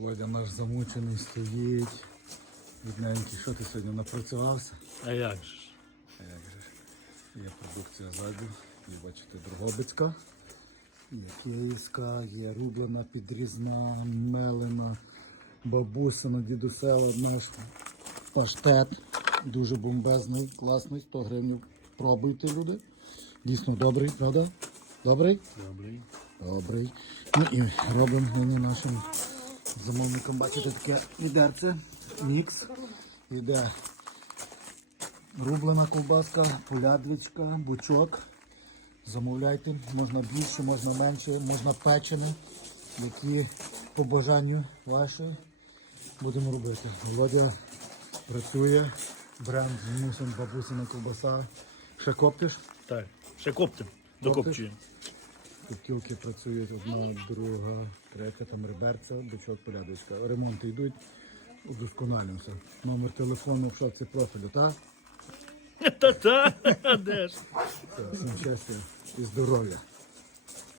Володя наш замучений стоїть. Бідненький, що ти сьогодні напрацювався? А як же ж? А як же ж? Є продукція ззаду, є бачите, Дрогобицька, є київська, є рублена, підрізна, мелена, бабусина, дідусела, наш паштет. Дуже бомбезний, класний, 100 гривень. Пробуйте, люди. Дійсно добрий, правда? Добрий? Добрий. Добрий. Ну і робимо нині нашим замовникам, бачите, таке відерце, мікс. Іде рублена ковбаска, полядвичка, бучок. Замовляйте, можна більше, можна менше, можна печене, які по бажанню ваші будемо робити. Володя працює, бренд мусом бабусина ковбаса. Ще коптиш? Так. Ще коптим. Докопчуємо. Кутілки працюють одна, друга, третя, там реберця, бичок, порядочка. Ремонти йдуть, удосконалюємося. Номер телефону в шапці профілю, так? Та-та. Де ж? Всім щастя і здоров'я.